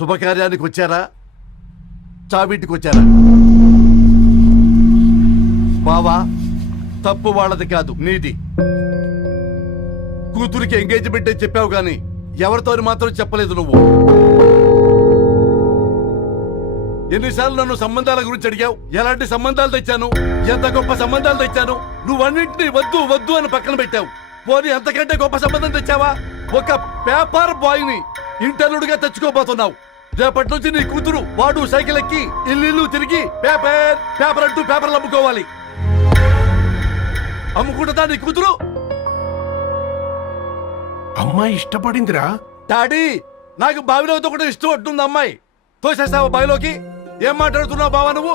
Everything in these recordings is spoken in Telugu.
శుభకార్యానికి వచ్చారా? చావింటికి వచ్చారా? బావా తప్పు వాళ్ళది కాదు నీది. కూతురికి ఎంగేజ్మెంట్ అని చెప్పావు గాని ఎవరితో మాత్రం చెప్పలేదు నువ్వు. ఎన్నిసార్లు నన్ను సంబంధాల గురించి అడిగావు? ఎలాంటి సంబంధాలు తెచ్చాను? ఎంత గొప్ప సంబంధాలు తెచ్చాను? నువ్వన్నింటినీ వద్దు వద్దు అని పక్కన పెట్టావు. పోనీ అంతకంటే గొప్ప సంబంధం తెచ్చావా? ఒక పేపర్ బాయ్ని ఇంటర్లుడిగా తెచ్చుకోబోతున్నావు. రేపటి నుంచి నీ కూతురు వాడు సైకిల్ ఎక్కి ఇల్లు తిరిగి పేపర్ పేపర్ అంటూ పేపర్లు అమ్ముకోవాలి. అమ్ముకుంటుందా నీ కూతురు? అమ్మాయి ఇష్టపడిందిరా. డాడీ నాకు బావిలో కూడా ఇష్టం ఉంటుంది అమ్మాయి. తోసేస్తావా బావిలోకి? ఏం మాట్లాడుతున్నావు బావా నువ్వు?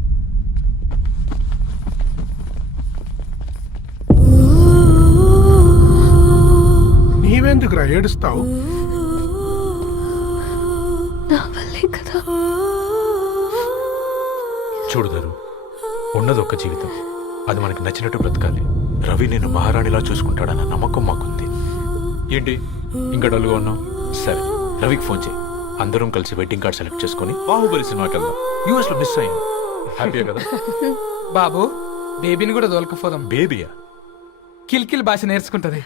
నీవెందుకురా ఏడుస్తావు? నా వల్లే కదా. చూడుదరు ఉన్నది ఒక్క జీవితం. అది మనకి నచ్చినట్టు బ్రతకాలి. రవి నేను మహారాణిలా చూసుకుంటాడన్న నమ్మకం మాకుంది. ఏంటి? ఇంకా డల్గా ఉన్నావు? సరే రవికి ఫోన్ చేయి. అందరం కలిసి వెడ్డింగ్ కార్డ్ సెలెక్ట్ చేసుకొని బాహుబలి సినిమాకి వెళ్దాం. యూఎస్లో మిస్ అయ్యింది హ్యాపీయా కదా? బాబు బేబీని కూడా దొలకపోదాం బేబీయా? కిల్కిల్ భాష నేర్చుకుంటది.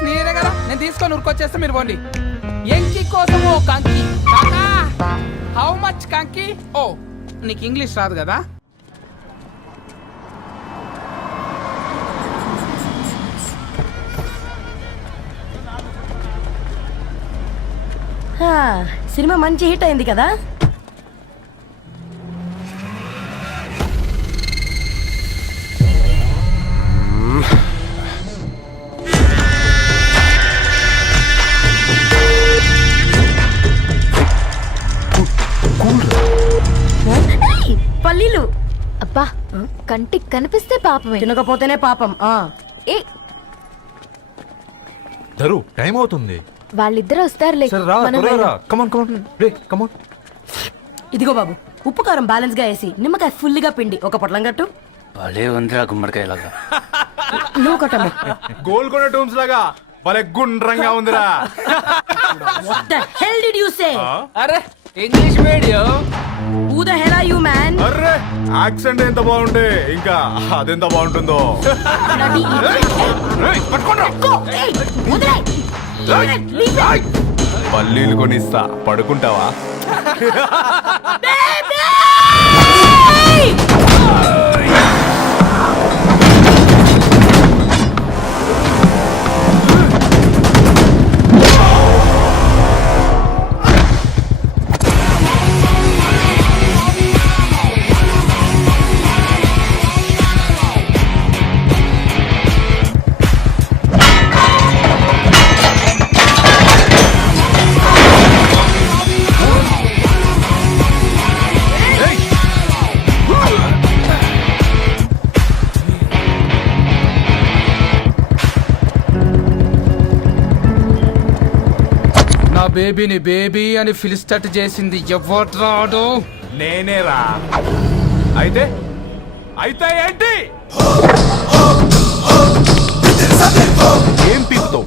టాకీస్ నీరే కదా? నేను తీసుకొని ఉరుకొచ్చేస్తే మీరు పోండి. ఎంకి కోసం ఓ కంకి. హౌ మచ్ కంకి? ఓ నీకు ఇంగ్లీష్ రాదు కదా? సినిమా మంచి హిట్ అయింది కదా? కనిపిస్తే పాపమే. తినకపోతేనే పాపం ఆ. ఏ? ధరు టైం అవుతుంది. వాళ్ళిద్దరు వస్తారులే. సరే రా మనం త్వరగా రా. వెళ్దాం. కమాన్ కమాన్ రే కమాన్ ఇదిగో బాబు ఉప్పు కారం బ్యాలెన్స్గా వేసి నిమ్మకాయ ఫుల్గా పిండి ఒక పొట్లం కట్టు. భలే ఉందిరా గుమ్మడికాయలాగా నువ్వు కట్టమ్మ గోల్కొండ టూమ్స్ లాగా భలే గుండ్రంగా ఉందిరా? అరే English medium Are you, man? అర్రే యాక్సెంట్ ఎంత బాగుంటే ఇంకా అదెంత బాగుంటుందో. పల్లీలు కొనిస్తా. పడుకుంటావా? బేబీని బేబీ అని ఫిలిస్టట్ చేసింది ఎవరు రాడు? నేనేరా అయితే? అయితే ఏంటి? ఏం పీకుతావు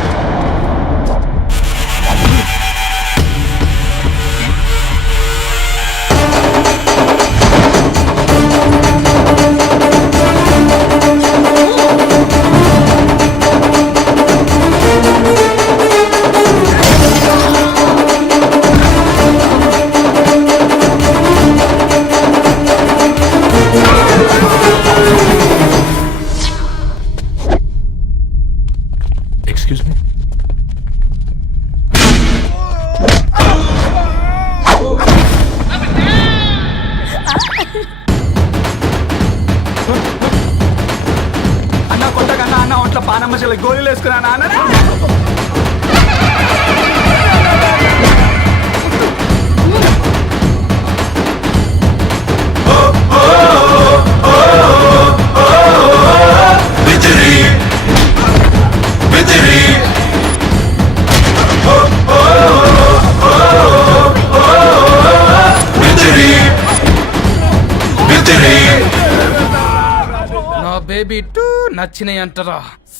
నా బేబీ టూ నచ్చినాయి అంటారా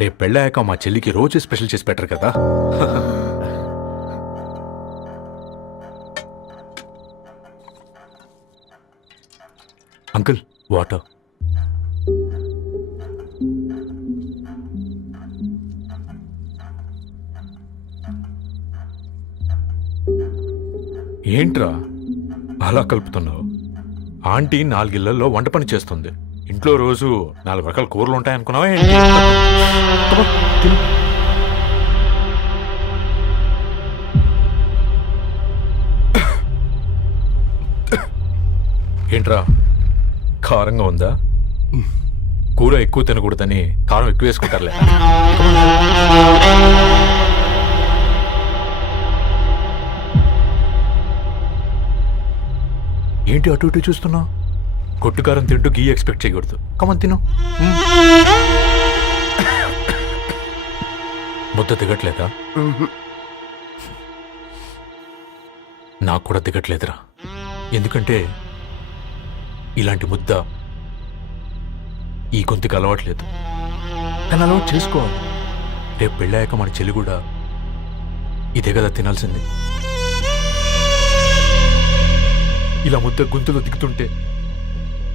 రేపు పెళ్ళాక మా చెల్లికి రోజు స్పెషల్ చేసి పెట్టరు కదా. Uncle water. ఏంట్రా అలా కలుపుతున్నావు? ఆంటీ నాలుగిళ్ళలో వంట పని చేస్తుంది. ఇంట్లో రోజు నాలుగు రకాల కూరలు ఉంటాయనుకున్నావా ఏంట్రా? కారంగా ఉందా? కూర ఎక్కువ తినకూడదని కారం ఎక్కువ వేసుకుంటారులే. ఏంటి అటు ఇటు చూస్తున్నావు? కొట్టుకారం తింటూ గీ ఎక్స్పెక్ట్ చేయకూడదు. కమన్ తిను. ముద్ద దిగట్లేదా? నాకు కూడా దిగట్లేదురా. ఎందుకంటే ఇలాంటి ముద్ద ఈ గొంతుకి అలవాట్లేదు. కానీ అలవాటు చేసుకోవాలి. రేపు పెళ్ళాక మన చెల్లి కూడా ఇదే కదా తినాల్సింది. ఇలా ముద్ద గొంతులో దిగుతుంటే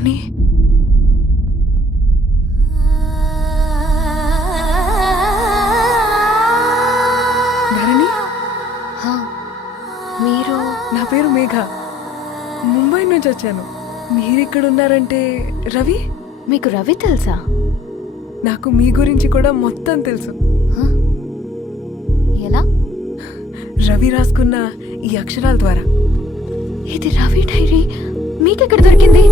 ధరణి? హా, మీరు? నా పేరు మేఘ. ముంబై నుంచి వచ్చాను. మీరిక్కడ ఉన్నారంటే రవి? మీకు రవి తెలుసా? నాకు మీ గురించి కూడా మొత్తం తెలుసు? ఎలా? రవి రాసుకున్న ఈ అక్షరాల ద్వారా. ఇది రవి డైరీ. మీకెక్కడ దొరికింది?